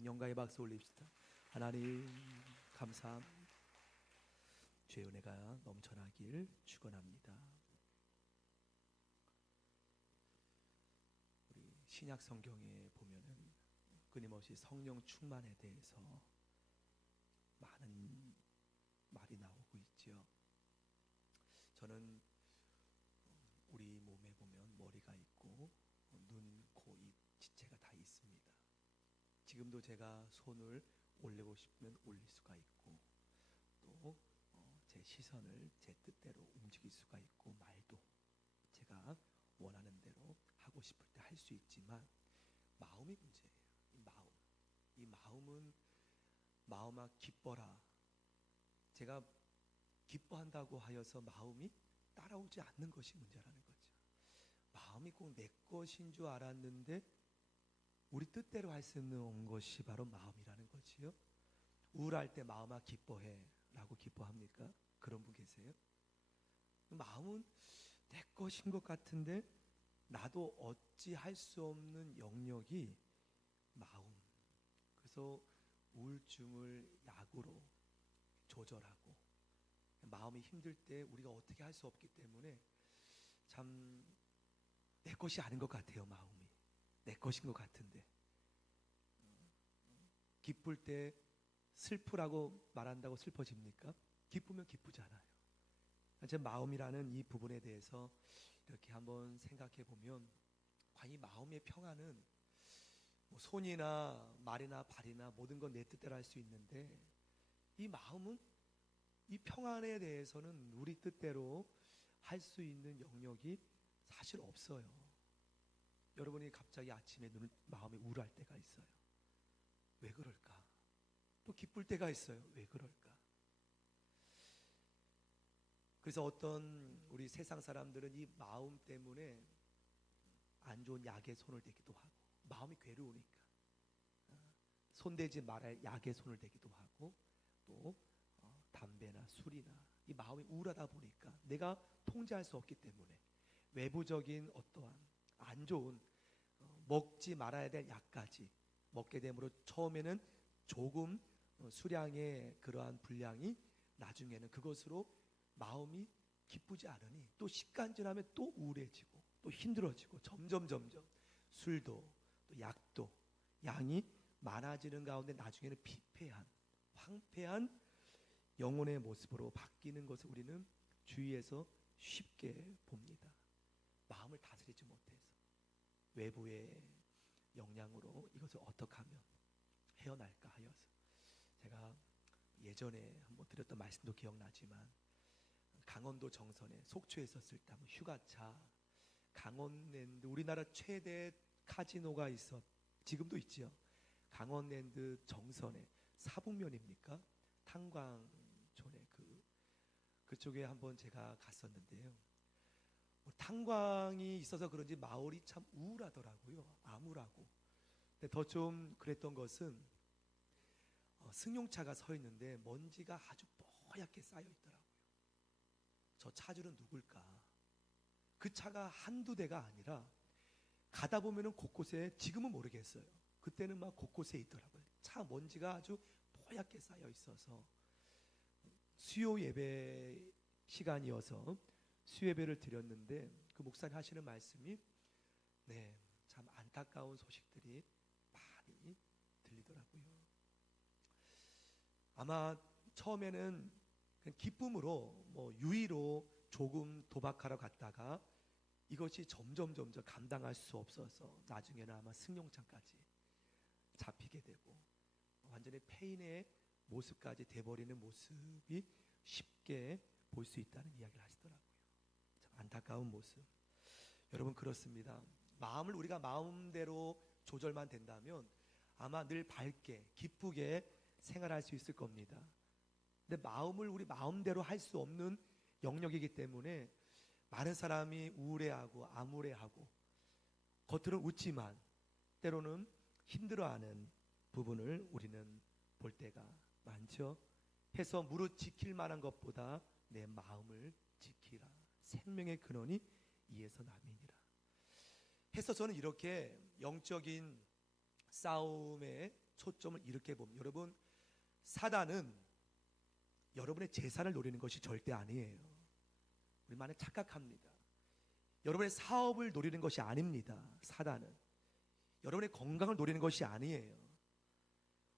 큰 영광의 박수 올립시다. 하나님 감사합니다. 주의 은혜가 넘쳐나길 축원합니다. 우리 신약 성경에 보면은 끊임없이 성령 충만에 대해서 많은 말이 나오고 있죠. 저는 우리 몸에 보면 머리가 있고 눈, 코, 입, 지체가 다 있습니다. 지금도 제가 손을 올리고 싶으면 올릴 수가 있고 또 제 시선을 제 뜻대로 움직일 수가 있고 말도 제가 원하는 대로 하고 싶을 때 할 수 있지만 마음이 문제예요. 이 마음은 마음아 기뻐라. 제가 기뻐한다고 하여서 마음이 따라오지 않는 것이 문제라는 거죠. 마음이 꼭 내 것인 줄 알았는데 우리 뜻대로 할 수 있는 것이 바로 마음이라는 거지요. 우울할 때 마음아 기뻐해 라고 기뻐합니까? 그런 분 계세요? 마음은 내 것인 것 같은데 나도 어찌 할 수 없는 영역이 마음. 그래서 우울증을 약으로 조절하고 마음이 힘들 때 우리가 어떻게 할 수 없기 때문에 참 내 것이 아닌 것 같아요. 마음이 내 것인 것 같은데 기쁠 때 슬프라고 말한다고 슬퍼집니까? 기쁘면 기쁘지 않아요. 제 마음이라는 이 부분에 대해서 이렇게 한번 생각해 보면 과연 이 마음의 평안은 뭐 손이나 말이나 발이나 모든 건 내 뜻대로 할 수 있는데 이 마음은 이 평안에 대해서는 우리 뜻대로 할 수 있는 영역이 사실 없어요. 여러분이 갑자기 아침에 마음이 우울할 때가 있어요. 왜 그럴까? 또 기쁠 때가 있어요. 왜 그럴까? 그래서 어떤 우리 세상 사람들은 이 마음 때문에 안 좋은 약에 손을 대기도 하고 마음이 괴로우니까 손대지 말아야 약에 손을 대기도 하고 또 담배나 술이나 이 마음이 우울하다 보니까 내가 통제할 수 없기 때문에 외부적인 어떠한 안 좋은 먹지 말아야 될 약까지 먹게 됨으로 처음에는 조금 수량의 그러한 분량이 나중에는 그것으로 마음이 기쁘지 않으니 또 시간 지나면 또 우울해지고 또 힘들어지고 점점 술도 또 약도 양이 많아지는 가운데 나중에는 피폐한 황폐한 영혼의 모습으로 바뀌는 것을 우리는 주위에서 쉽게 봅니다. 마음을 다스리지 못해서 외부의 영향으로 이것을 어떻게 하면 헤어날까 하여서 제가 예전에 한번 드렸던 말씀도 기억나지만 강원도 정선에 속초에 있었을 때 한번 휴가차 강원랜드 우리나라 최대 카지노가 지금도 있죠. 강원랜드 정선에 사북면입니까? 탄광촌에 그쪽에 한번 제가 갔었는데요. 탄광이 있어서 그런지 마을이 참 우울하더라고요. 암울하고. 근데 더 좀 그랬던 것은 승용차가 서 있는데 먼지가 아주 뽀얗게 쌓여 있더라고요. 저 차주는 누굴까? 그 차가 한두 대가 아니라 가다 보면은 곳곳에 지금은 모르겠어요. 그때는 막 곳곳에 있더라고요. 차 먼지가 아주 뽀얗게 쌓여 있어서 수요 예배 시간이어서 수요 예배를 드렸는데 그 목사님 하시는 말씀이 참 안타까운 소식들이 많이 들리더라고요. 아마 처음에는 그냥 기쁨으로 유의로 조금 도박하러 갔다가 이것이 점점 감당할 수 없어서 나중에는 아마 승용차까지 잡히게 되고 완전히 폐인의 모습까지 돼버리는 모습이 쉽게 볼 수 있다는 이야기를 하시더라고요. 참 안타까운 모습. 여러분 그렇습니다. 마음을 우리가 마음대로 조절만 된다면 아마 늘 밝게 기쁘게 생활할 수 있을 겁니다. 근데 마음을 우리 마음대로 할 수 없는 영역이기 때문에 많은 사람이 우울해하고 암울해하고 겉으로는 웃지만 때로는 힘들어하는 부분을 우리는 볼 때가 많죠. 해서 무릇 지킬 만한 것보다 내 마음을 지키라. 생명의 근원이 이에서 남이니라. 해서 저는 이렇게 영적인 싸움의 초점을 이렇게 보면, 여러분, 사단은 여러분의 재산을 노리는 것이 절대 아니에요. 우리 많이 착각합니다. 여러분의 사업을 노리는 것이 아닙니다. 사단은 여러분의 건강을 노리는 것이 아니에요.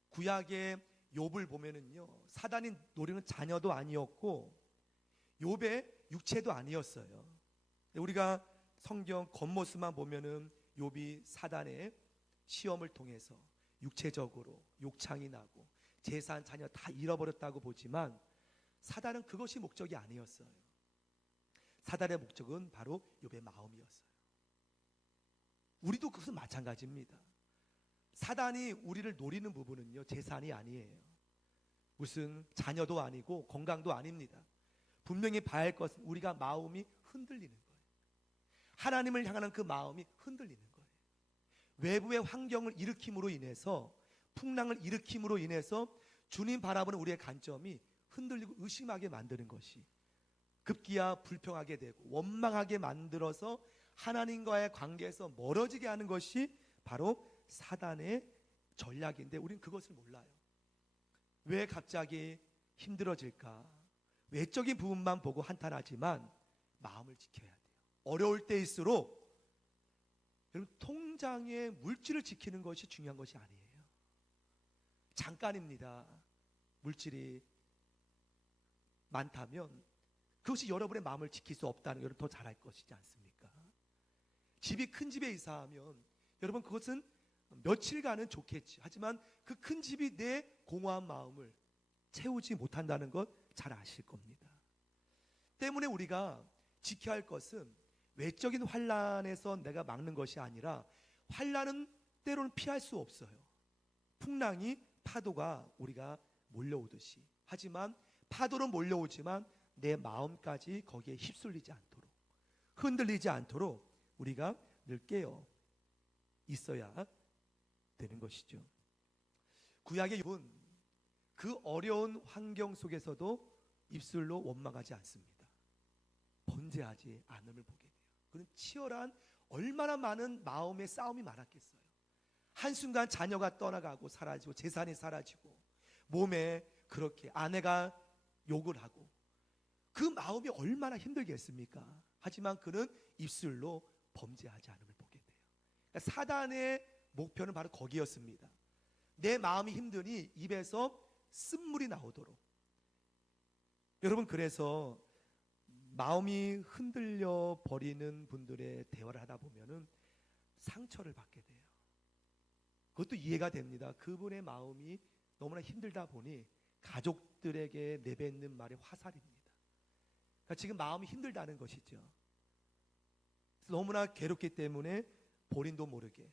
구약의 욥을 보면은요, 사단이 노리는 자녀도 아니었고 욥의 육체도 아니었어요. 우리가 성경 겉모습만 보면은 욥이 사단의 시험을 통해서 육체적으로 욕창이 나고 재산 자녀 다 잃어버렸다고 보지만, 사단은 그것이 목적이 아니었어요. 사단의 목적은 바로 욥의 마음이었어요. 우리도 그것은 마찬가지입니다. 사단이 우리를 노리는 부분은요, 재산이 아니에요. 무슨 자녀도 아니고 건강도 아닙니다. 분명히 봐야 할 것은 우리가 마음이 흔들리는 거예요. 하나님을 향하는 그 마음이 흔들리는 거예요. 외부의 환경을 일으킴으로 인해서, 풍랑을 일으킴으로 인해서 주님 바라보는 우리의 관점이 흔들리고 의심하게 만드는 것이, 급기야 불평하게 되고 원망하게 만들어서 하나님과의 관계에서 멀어지게 하는 것이 바로 사단의 전략인데, 우리는 그것을 몰라요. 왜 갑자기 힘들어질까? 외적인 부분만 보고 한탄하지만 마음을 지켜야 돼요. 어려울 때일수록 여러분, 통장의 물질을 지키는 것이 중요한 것이 아니에요. 잠깐입니다. 물질이 많다면 그것이 여러분의 마음을 지킬 수 없다는 걸 여러분 더 잘 알 것이지 않습니까? 집이 큰 집에 이사하면 여러분, 그것은 며칠간은 좋겠지. 하지만 그 큰 집이 내 공허한 마음을 채우지 못한다는 것 잘 아실 겁니다. 때문에 우리가 지켜야 할 것은 외적인 환난에서 내가 막는 것이 아니라, 환난은 때로는 피할 수 없어요. 풍랑이, 파도가 우리가 몰려오듯이. 하지만 파도는 몰려오지만 내 마음까지 거기에 휩쓸리지 않도록, 흔들리지 않도록 우리가 늘 깨어 있어야 되는 것이죠. 구약의 욥은 그 어려운 환경 속에서도 입술로 원망하지 않습니다. 번제하지 않음을 보게 돼요. 그는 치열한, 얼마나 많은 마음의 싸움이 많았겠어요. 한순간 자녀가 떠나가고 사라지고 재산이 사라지고 몸에 그렇게 아내가 욕을 하고, 그 마음이 얼마나 힘들겠습니까? 하지만 그는 입술로 범죄하지 않음을 보게 돼요. 그러니까 사단의 목표는 바로 거기였습니다. 내 마음이 힘드니 입에서 쓴물이 나오도록. 여러분, 그래서 마음이 흔들려 버리는 분들의 대화를 하다 보면은 상처를 받게 돼요. 그것도 이해가 됩니다. 그분의 마음이 너무나 힘들다 보니 가족들에게 내뱉는 말이 화살입니다. 그러니까 지금 마음이 힘들다는 것이죠. 너무나 괴롭기 때문에 본인도 모르게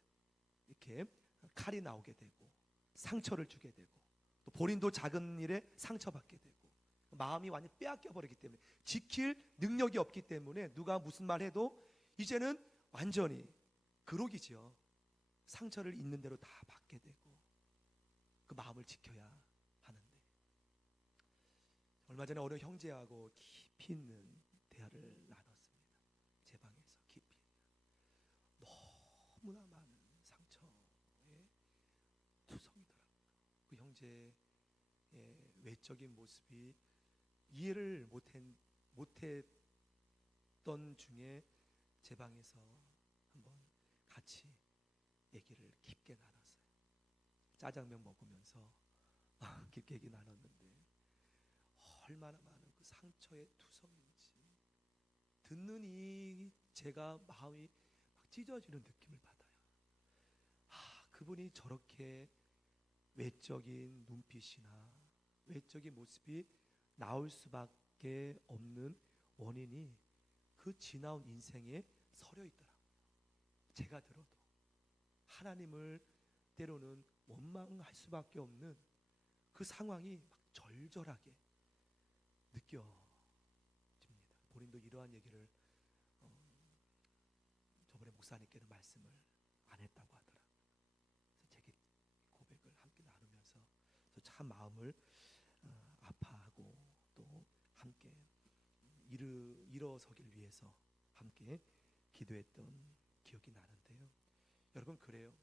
이렇게 칼이 나오게 되고 상처를 주게 되고, 또 본인도 작은 일에 상처받게 되고, 마음이 완전히 빼앗겨 버리기 때문에, 지킬 능력이 없기 때문에 누가 무슨 말 해도 이제는 완전히 그러기죠. 상처를 있는 대로 다 받게 되고, 그 마음을 지켜야 하는데, 얼마 전에 어느 형제하고 깊이 있는 대화를 나눴습니다. 제 방에서 깊이. 너무나 많은 상처의 투성이더라고요. 그 형제의 외적인 모습이 이해를 못했던 중에 제 방에서 한번 같이 얘기를 깊게 나눴어요. 짜장면 먹으면서 깊게 얘기 나눴는데, 얼마나 많은 그 상처의 투성인지 듣는 이 제가 마음이 막 찢어지는 느낌을 받아요. 그분이 저렇게 외적인 눈빛이나 외적인 모습이 나올 수밖에 없는 원인이 그 지나온 인생에 서려 있더라고요. 제가 들어도 하나님을 때로는 원망할 수밖에 없는 그 상황이 막 절절하게 느껴집니다. 본인도 이러한 얘기를 저번에 목사님께는 말씀을 안 했다고 하더라고요. 그래서 제게 고백을 함께 나누면서 참 마음을 아파하고, 또 함께 일어서길 위해서 함께 기도했던 기억이 나는데요. 여러분, 그래요.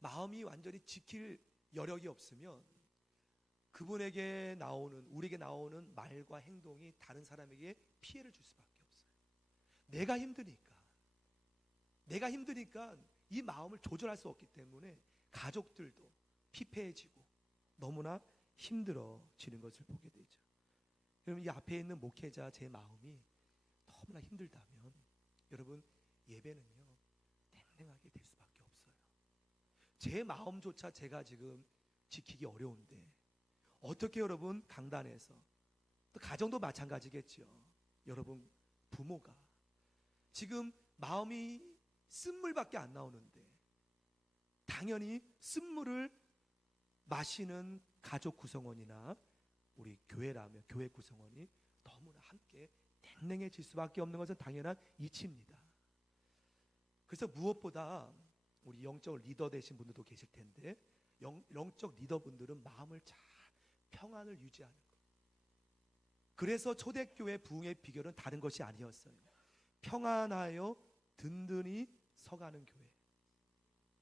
마음이 완전히 지킬 여력이 없으면 그분에게 나오는, 우리에게 나오는 말과 행동이 다른 사람에게 피해를 줄 수밖에 없어요. 내가 힘드니까 이 마음을 조절할 수 없기 때문에 가족들도 피폐해지고 너무나 힘들어지는 것을 보게 되죠. 여러분, 이 앞에 있는 목회자 제 마음이 너무나 힘들다면 여러분, 예배는요 냉랭하게 될 수밖에 없어요. 제 마음조차 제가 지금 지키기 어려운데 어떻게 여러분 강단에서, 또 가정도 마찬가지겠죠. 여러분 부모가 지금 마음이 쓴물밖에 안 나오는데 당연히 쓴물을 마시는 가족 구성원이나 우리 교회라면 교회 구성원이 너무나 함께 냉랭해질 수밖에 없는 것은 당연한 이치입니다. 그래서 무엇보다 우리 영적 리더 되신 분들도 계실 텐데 영적 리더분들은 마음을 잘 평안을 유지하는 것. 그래서 초대교회 부흥의 비결은 다른 것이 아니었어요. 평안하여 든든히 서가는 교회.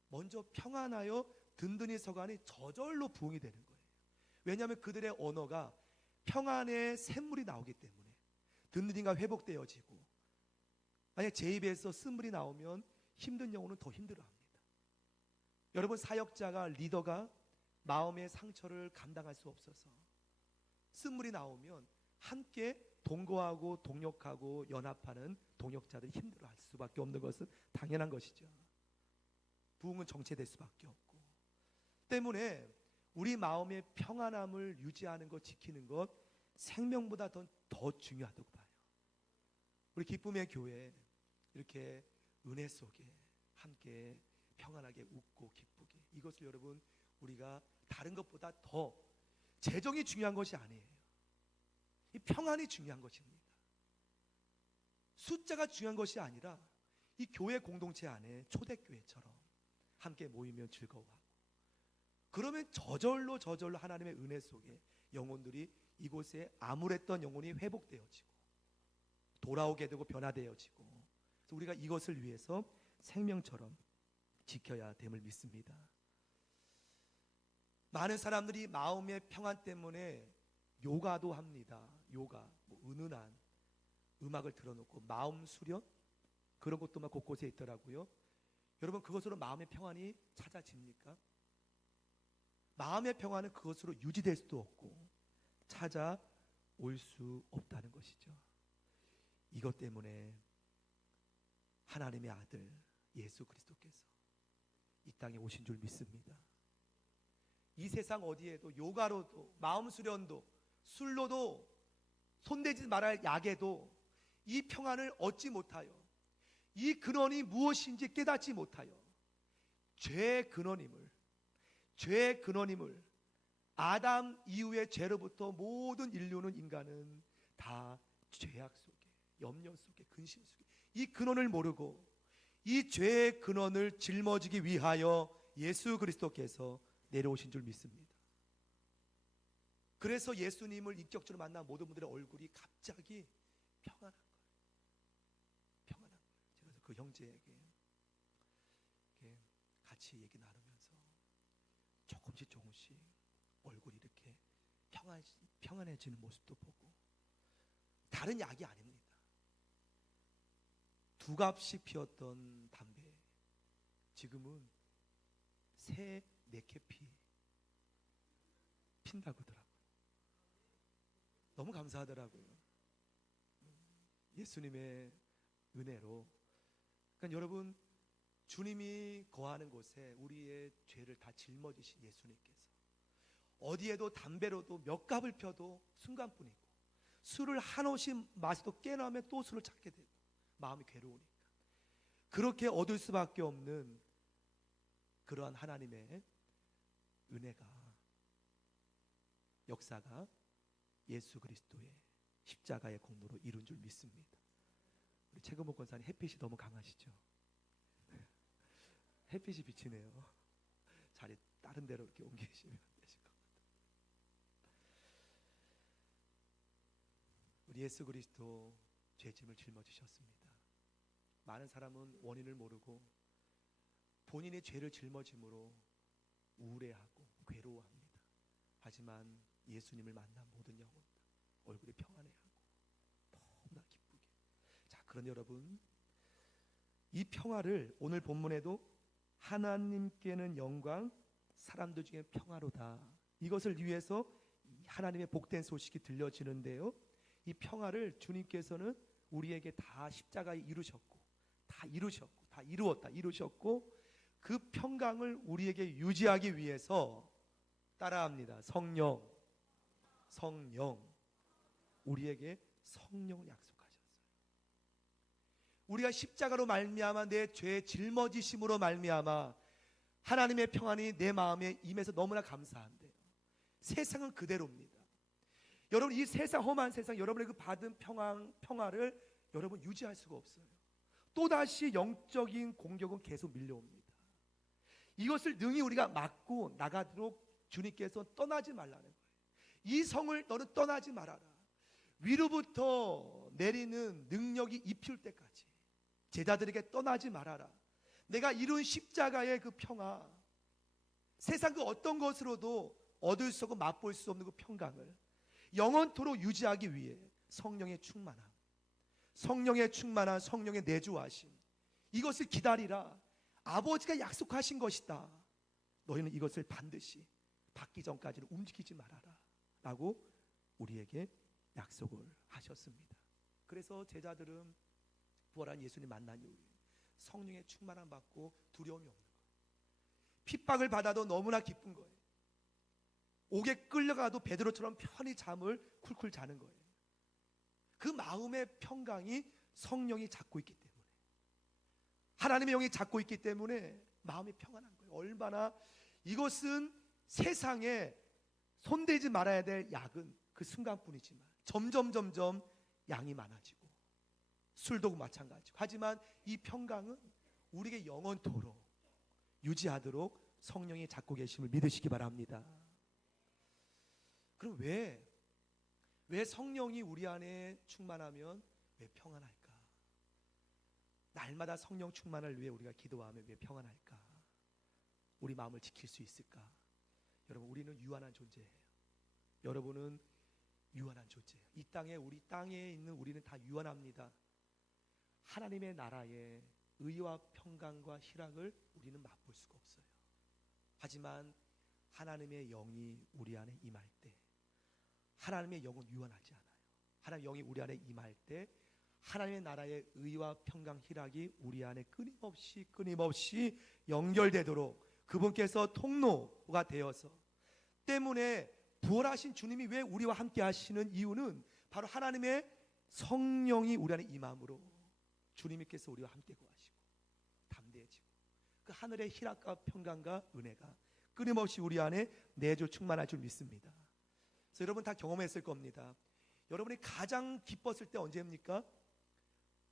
먼저 평안하여 든든히 서가니 저절로 부흥이 되는 거예요. 왜냐하면 그들의 언어가 평안의 샘물이 나오기 때문에 든든히가 회복되어지고, 만약 제 입에서 쓴물이 나오면 힘든 영혼은 더 힘들어합니다. 여러분, 사역자가, 리더가 마음의 상처를 감당할 수 없어서 쓴물이 나오면 함께 동거하고 동역하고 연합하는 동역자들이 힘들어할 수밖에 없는 것은 당연한 것이죠. 부흥은 정체될 수밖에 없고, 때문에 우리 마음의 평안함을 유지하는 것, 지키는 것 생명보다 더 중요하다고 봐요. 우리 기쁨의 교회 이렇게 은혜 속에 함께 평안하게 웃고 기쁘게, 이것을 여러분 우리가 다른 것보다 더, 재정이 중요한 것이 아니에요. 이 평안이 중요한 것입니다. 숫자가 중요한 것이 아니라 이 교회 공동체 안에 초대교회처럼 함께 모이면 즐거워하고, 그러면 저절로 하나님의 은혜 속에 영혼들이, 이곳에 암울했던 영혼이 회복되어지고 돌아오게 되고 변화되어지고, 그래서 우리가 이것을 위해서 생명처럼 지켜야 됨을 믿습니다. 많은 사람들이 마음의 평안 때문에 요가도 합니다. 요가, 은은한 음악을 틀어놓고 마음 수련, 그런 것도 막 곳곳에 있더라고요. 여러분, 그것으로 마음의 평안이 찾아집니까? 마음의 평안은 그것으로 유지될 수도 없고 찾아올 수 없다는 것이죠. 이것 때문에 하나님의 아들 예수 그리스도께서 이 땅에 오신 줄 믿습니다. 이 세상 어디에도 요가로도, 마음 수련도, 술로도, 손대지 말할 약에도 이 평안을 얻지 못하여, 이 근원이 무엇인지 깨닫지 못하여 죄의 근원임을, 아담 이후의 죄로부터 모든 인류는, 인간은 다 죄악 속에, 염려 속에, 근심 속에 이 근원을 모르고 이 죄의 근원을 짊어지기 위하여 예수 그리스도께서 내려오신 줄 믿습니다. 그래서 예수님을 인격적으로 만난 모든 분들의 얼굴이 갑자기 평안한 거예요. 평안한 거예요. 그래서 그 형제에게 같이 얘기 나누면서 조금씩 얼굴이 이렇게 평안해지는 모습도 보고, 다른 약이 아닙니다. 두 값씩 피웠던 담배, 지금은 3-4캡 핀다고 하더라고요. 너무 감사하더라고요. 예수님의 은혜로. 그러니까 여러분, 주님이 거하는 곳에 우리의 죄를 다 짊어지신 예수님께서 어디에도 담배로도 몇 갑을 펴도 순간뿐이고, 술을 한없이 마셔도 깨나면 또 술을 찾게 되고, 마음이 괴로우니까 그렇게 얻을 수밖에 없는 그러한 하나님의 은혜가, 역사가 예수 그리스도의 십자가의 공로로 이룬 줄 믿습니다. 우리 최근복 권사님 햇빛이 너무 강하시죠? 햇빛이 비치네요. 자리 다른 데로 이렇게 옮기시면 되실 것 같아요. 우리 예수 그리스도 죄짐을 짊어지셨습니다. 많은 사람은 원인을 모르고 본인의 죄를 짊어짐으로 하지만 예수님을 만난 모든 영혼 얼굴이 평안해하고 너무나 기쁘게. 자, 그런데 여러분, 이 평화를 오늘 본문에도 하나님께는 영광, 사람들 중에 평화로다, 이것을 위해서 하나님의 복된 소식이 들려지는데요, 이 평화를 주님께서는 우리에게 다 십자가에 이루셨고, 다 이루셨고, 그 평강을 우리에게 유지하기 위해서 따라합니다. 성령, 우리에게 성령을 약속하셨어요. 우리가 십자가로 말미암아 내 죄의 짊어지심으로 말미암아 하나님의 평안이 내 마음에 임해서 너무나 감사한데요, 세상은 그대로입니다. 여러분, 이 세상, 험한 세상, 여러분의 그 받은 평화를 여러분 유지할 수가 없어요. 또다시 영적인 공격은 계속 밀려옵니다. 이것을 능히 우리가 막고 나가도록 주님께서 떠나지 말라는 거예요. 이 성을 너는 떠나지 말아라. 위로부터 내리는 능력이 입힐 때까지 제자들에게 떠나지 말아라. 내가 이룬 십자가의 그 평화, 세상 그 어떤 것으로도 얻을 수 없고 맛볼 수 없는 그 평강을 영원토록 유지하기 위해 성령의 충만함, 성령의 내주하심, 이것을 기다리라. 아버지가 약속하신 것이다. 너희는 이것을 반드시 받기 전까지는 움직이지 말아라 라고 우리에게 약속을 하셨습니다. 그래서 제자들은 부활한 예수님 만난 이후에 성령의 충만함 받고 두려움이 없는 거예요. 핍박을 받아도 너무나 기쁜 거예요. 옥에 끌려가도 베드로처럼 편히 잠을 쿨쿨 자는 거예요. 그 마음의 평강이 성령이 잡고 있기 때문에, 하나님의 영이 잡고 있기 때문에 마음이 평안한 거예요. 얼마나 이것은 세상에 손대지 말아야 될 약은 그 순간뿐이지만 점점 양이 많아지고, 술도 마찬가지고, 하지만 이 평강은 우리에게 영원토록 유지하도록 성령이 잡고 계심을 믿으시기 바랍니다. 그럼 왜 성령이 우리 안에 충만하면 왜 평안할까? 날마다 성령 충만을 위해 우리가 기도하면 왜 평안할까? 우리 마음을 지킬 수 있을까? 여러분, 우리는 유한한 존재예요. 여러분은 유한한 존재예요. 이 땅에, 우리 땅에 있는 우리는 다 유한합니다. 하나님의 나라의 의와 평강과 희락을 우리는 맛볼 수가 없어요. 하지만 하나님의 영이 우리 안에 임할 때, 하나님의 영은 유한하지 않아요. 하나님의 영이 우리 안에 임할 때 하나님의 나라의 의와 평강, 희락이 우리 안에 끊임없이 연결되도록 그분께서 통로가 되어서, 때문에 부활하신 주님이 왜 우리와 함께 하시는 이유는 바로 하나님의 성령이 우리 안에 임함으로 주님께서 우리와 함께 거하시고 담대해지고 그 하늘의 희락과 평강과 은혜가 끊임없이 우리 안에 내주 충만할 줄 믿습니다. 그래서 여러분 다 경험했을 겁니다. 여러분이 가장 기뻤을 때 언제입니까?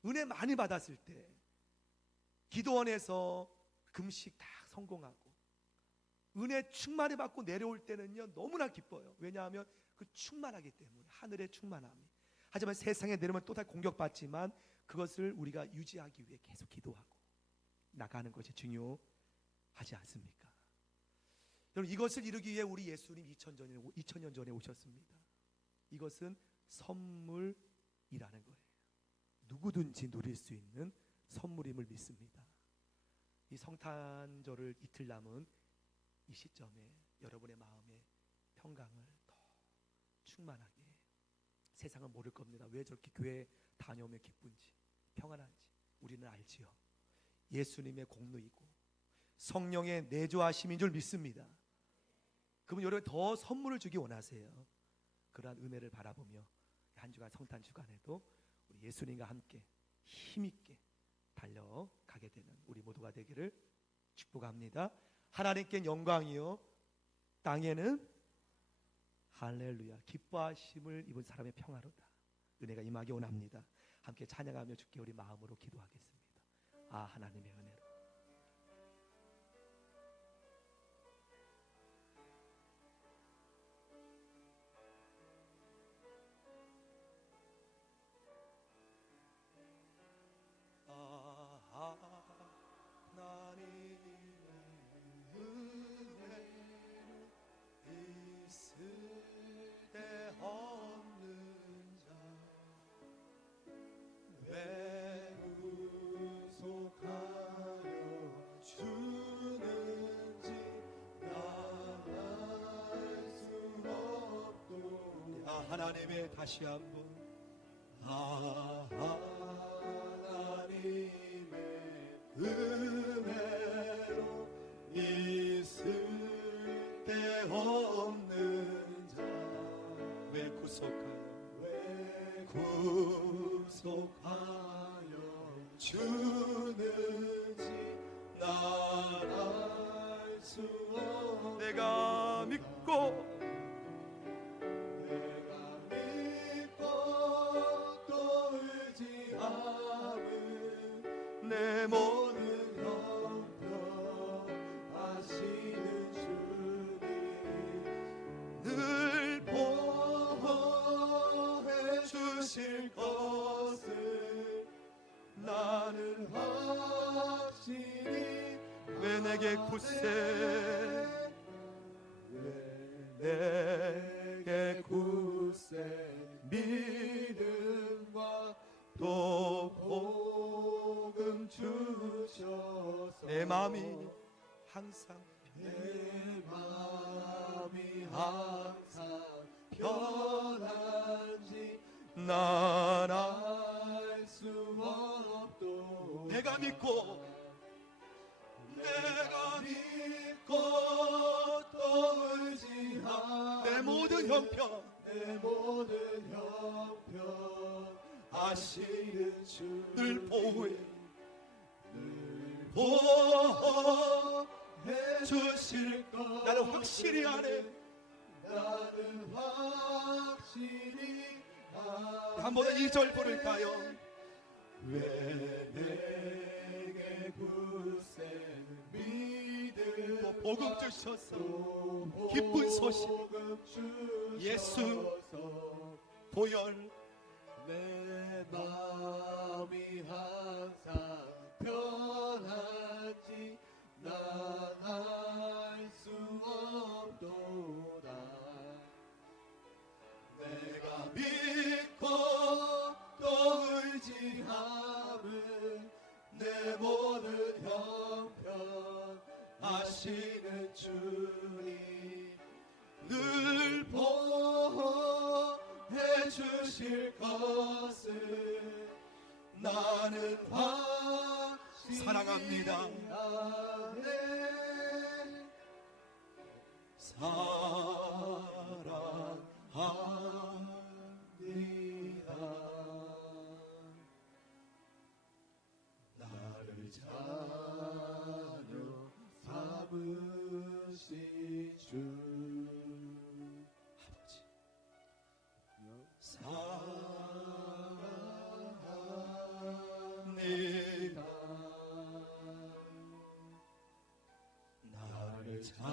은혜 많이 받았을 때, 기도원에서 금식 다 성공하고 은혜 충만히 받고 내려올 때는요 너무나 기뻐요. 왜냐하면 그 충만하기 때문에, 하늘의 충만함이. 하지만 세상에 내려오면 또 다시 공격받지만 그것을 우리가 유지하기 위해 계속 기도하고 나가는 것이 중요하지 않습니까? 여러분, 이것을 이루기 위해 우리 예수님 2000년 전에 오셨습니다. 이것은 선물이라는 거예요. 누구든지 누릴 수 있는 선물임을 믿습니다. 이 성탄절을 이틀 남은 이 시점에 여러분의 마음에 평강을 더 충만하게, 세상은 모를 겁니다. 왜 저렇게 교회 다녀오면 기쁜지, 평안한지 우리는 알지요. 예수님의 공로이고 성령의 내조하심인 줄 믿습니다. 그분 여러분 더 선물을 주기 원하세요. 그러한 은혜를 바라보며 한 주간 성탄 주간에도 우리 예수님과 함께 힘있게 달려가게 되는 우리 모두가 되기를 축복합니다. 하나님께 영광이요 땅에는 할렐루야 기뻐하심을 입은 사람의 평화로다. 은혜가 임하기 원합니다. 함께 찬양하며 주께 우리 마음으로 기도하겠습니다. 아, 하나님의 은혜로 하나님의 은혜로 있으 하나님의 다시 한번 하나님의 은혜로 있을 데 없는 자 왜 구속하여 주는지 난 알 수 없네. 내가 믿고 또 의지함은 내 모든 형편 하시는 주님 늘 보호해 주실 것을 나는 확실히 왜 내게 굳세 믿음과 또 복음 주셔서 내 마음이 항상 편한지 난 알 수 없도 내가 믿고 또 의지한 내 모든 형편 아시는 주 늘 보호해 주실 것 나는 확실히 아네. 한 번은 2절 부를까요? 왜 내게 굳세 믿음 또 복음 주셔서 기쁜 소식 예수 보혈 내 마음이 항상 편한지 난 알 수 없도다. 내가 믿고 또 의지함은 내 모든 형편 아시는 주님 늘 보호해 주실 것을 나는 확실히 사랑합니다. 사랑합니다. 나를 자녀 삼으신 주 사랑합니다. 나를 자녀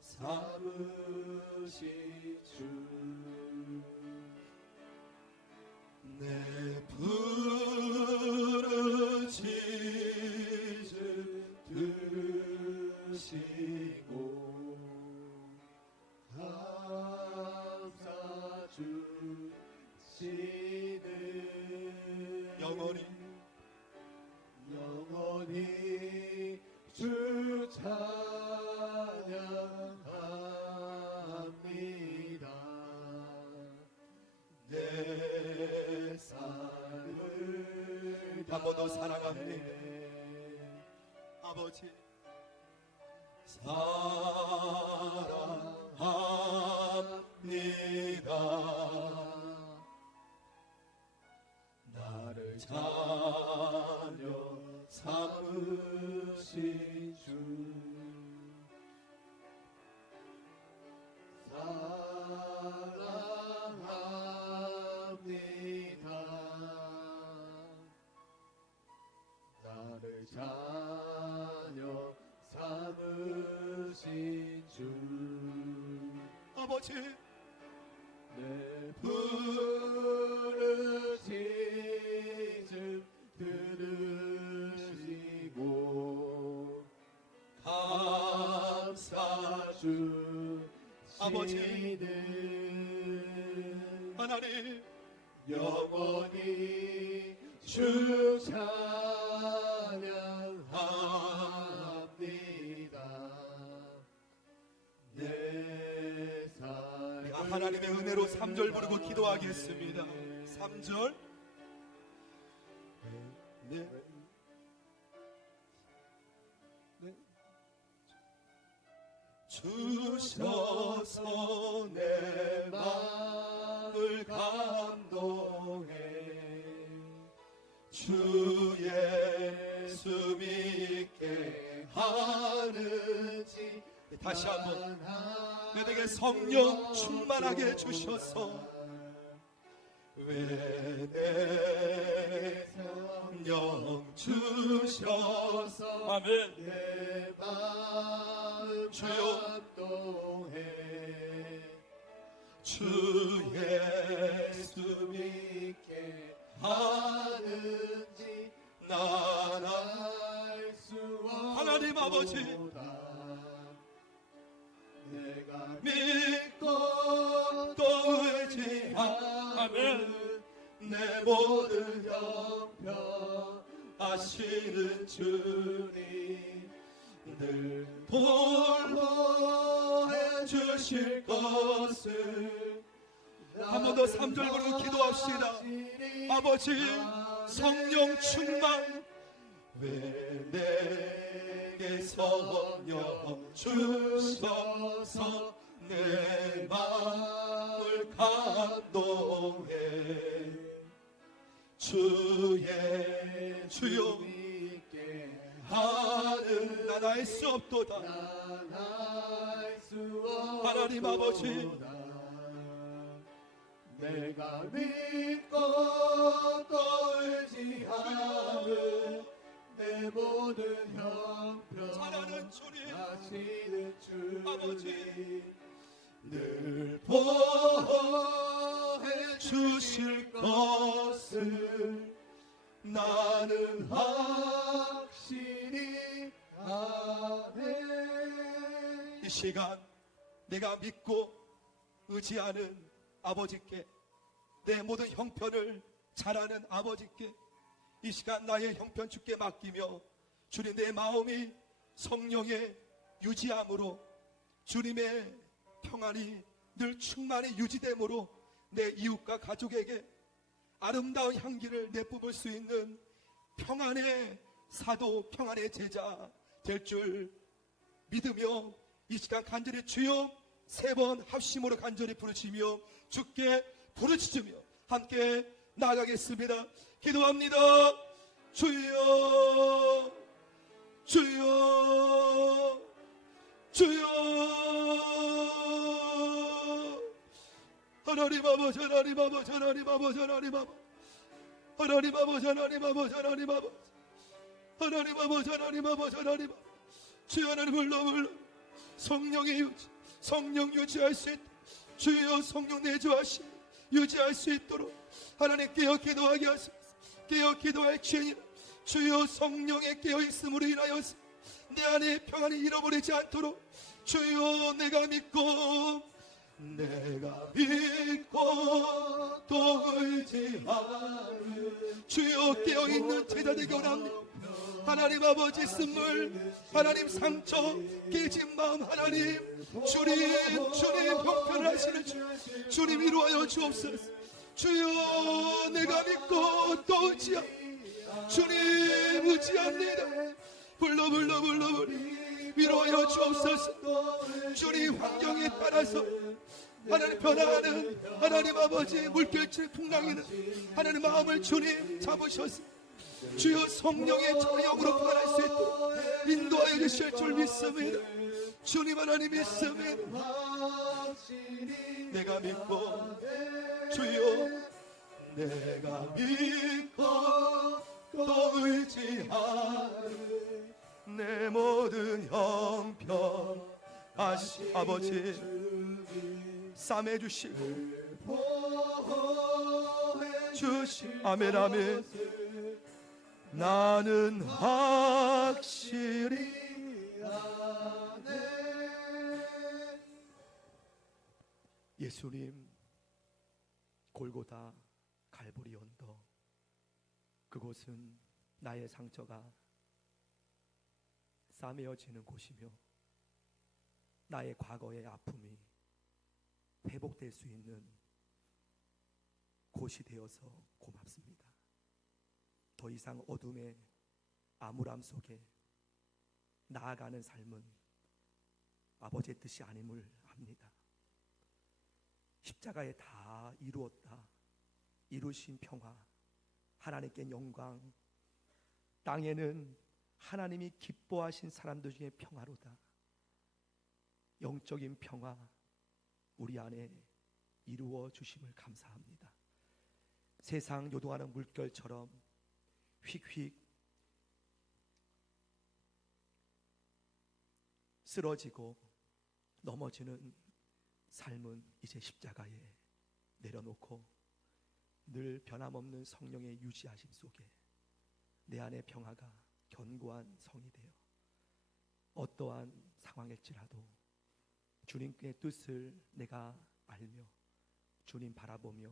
삼으신 주 내 부르짖음 들으시고 감사 주시는 영원히 주 찬양합니다. 내 삶을 한 번 더 사랑합니다. 아버지 사랑합니다. 나를 자녀 삼으신 주 사랑합니다. 나를 자녀 삼으신 주 아버지 내 부르짖음 들으시고 감사 주시는 하나님 영원히 주 찬양합니다. 내 삶을 하나님의 은혜로 3절 부르고 기도하겠습니다. 3절. 네. 주셔서 내 마음을 감동해 주 예수 믿게 하는지. 다시 한번 내게 성령 충만하게 해주셔서 왜 내 성령 주셔서 아멘. 내 마음 감동해 주 예수 믿게 하는지 난 알 수 없다. 하나님 아버지, 내가 믿고 또 의지하는 내 모든 형편 아시는 주님 늘 보호해 주실 것을. 한 번 더 3절 부르고 기도합시다. 아버지, 성령 충만, 왜 내게 성령 주셔서 내 마음을 감동해 주의 주여 하는 난 알 수 없도다. 하나님 아버지, 내가 믿고 또 의지하는 내 모든 형편 잘하는 주님 아시는 주님 아버지 늘 보호해 주실 것을 나는 확실히 아네. 이 시간 내가 믿고 의지하는 아버지께, 내 모든 형편을 잘 아는 아버지께 이 시간 나의 형편 주께 맡기며 주님 내 마음이 성령의 유지함으로 주님의 평안이 늘 충만히 유지됨으로 내 이웃과 가족에게 아름다운 향기를 내뿜을 수 있는 평안의 사도, 평안의 제자 될 줄 믿으며 이 시간 간절히 주여 3번 합심으로 간절히 부르시며 주께 부르짖으며 함께 나아가겠습니다. 기도합니다. 주여 주여 주여. 하나님 아버지, 하나님 아버지, 하나님 아버지, 하나님 아버지, 하나님 아버지, 하나님 아버지, 하나님 아버지, 하나님 아버지, 하나님 아버지, 하나님 아버지, 주여 하나님 불러 성령의 유지, 성령 유지할 수 있도록 주여 성령 내주하시 유지할 수 있도록 하나님 깨어 기도하게 하소서. 깨어 기도할 죄인 주여 성령의 깨어있음으로 인하여서 내 안에 평안이 잃어버리지 않도록 주여 내가 믿고 또 의지하는 주여 깨어있는 제자 되기 원합니다. 하나님 아버지 쓴물, 하나님 상처, 깨진 마음, 하나님 주님 형편을 하시는 주님 위로하여 주옵소서. 주여 내가 믿고 또 주님 의지합니다. 불러 위로하여 주옵소서. 주님 환경에 따라서 하나님 변화하는 하나님 아버지 물결칠 풍랑이는 하나님 마음을 주님 잡으셔서 주여 성령의 저력으로 변할 수 있도록 인도하여 주실 줄 믿습니다. 주님 하나님 믿습니다. 내가 믿고 주여 내가 믿고 또 의지하는 내 모든 형편 아버지 싸매 주시고 아멘 아멘. 나는 확실히 아네. 예수님 골고다 갈보리 언덕, 그곳은 나의 상처가 싸매어지는 곳이며 나의 과거의 아픔이 회복될 수 있는 곳이 되어서 고맙습니다. 더 이상 어둠의 암울함 속에 나아가는 삶은 아버지의 뜻이 아님을 압니다. 십자가에 다 이루었다. 이루신 평화, 하나님께 영광, 땅에는 하나님이 기뻐하신 사람들 중에 평화로다. 영적인 평화 우리 안에 이루어 주심을 감사합니다. 세상 요동하는 물결처럼 휙휙 쓰러지고 넘어지는 삶은 이제 십자가에 내려놓고 늘 변함없는 성령의 유지하심 속에 내 안의 평화가 견고한 성이 되어 어떠한 상황일지라도 주님의 뜻을 내가 알며 주님 바라보며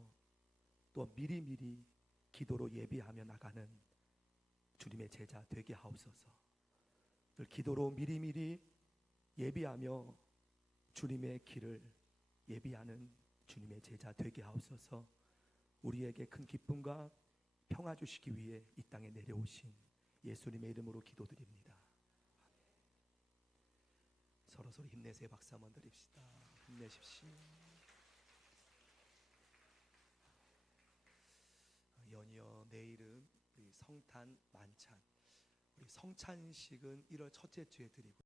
또 미리미리 기도로 예비하며 나가는 주님의 제자 되게 하옵소서. 늘 기도로 미리미리 예비하며 주님의 길을 예비하는 주님의 제자 되게 하옵소서. 우리에게 큰 기쁨과 평화 주시기 위해 이 땅에 내려오신 예수님의 이름으로 기도드립니다. 서로 힘내세요. 박수 한번 드립시다. 힘내십시오. 연이어 내일은 우리 성탄 만찬, 우리 성찬식은 1월 첫째 주에 드리고